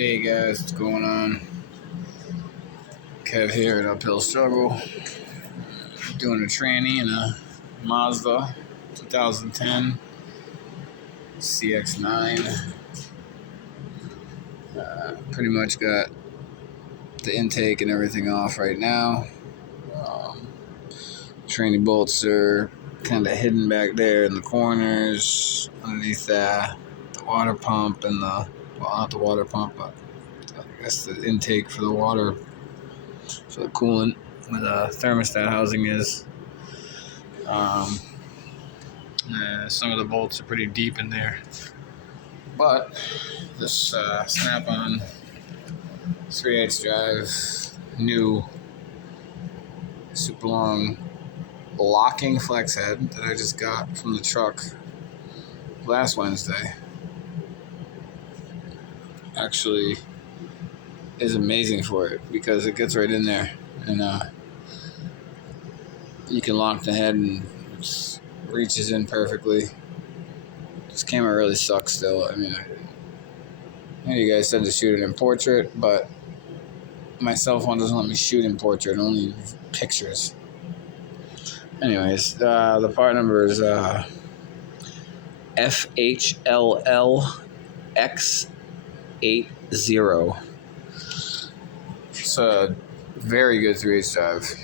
Hey guys, what's going on? Kev here at Uphill Struggle. Doing a tranny in a Mazda 2010 CX-9. Pretty much got the intake and everything off right now. Tranny bolts are kind of hidden back there in the corners underneath the water pump and well, not the water pump, but I guess the intake for the water, for the coolant where the thermostat housing is. Some of the bolts are pretty deep in there, but this snap-on 3/8 drive, new super long locking flex head that I just got from the truck last Wednesday, actually is amazing for it because it gets right in there and you can lock the head and it reaches in perfectly. This camera really sucks still. I mean, I know you guys said to shoot it in portrait, but my cell phone doesn't let me shoot in portrait, only pictures. Anyways, the part number is FHLLX80. It's a very good 3/8 drive.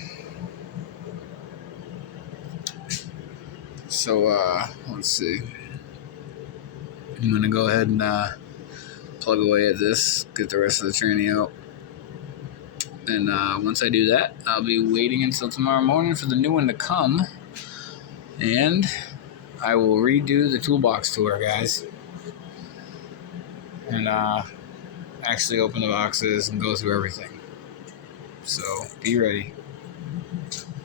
So, let's see. I'm going to go ahead and plug away at this, get the rest of the tranny out. And once I do that, I'll be waiting until tomorrow morning for the new one to come. And I will redo the toolbox tour, guys. And actually open the boxes and go through everything. So, be ready.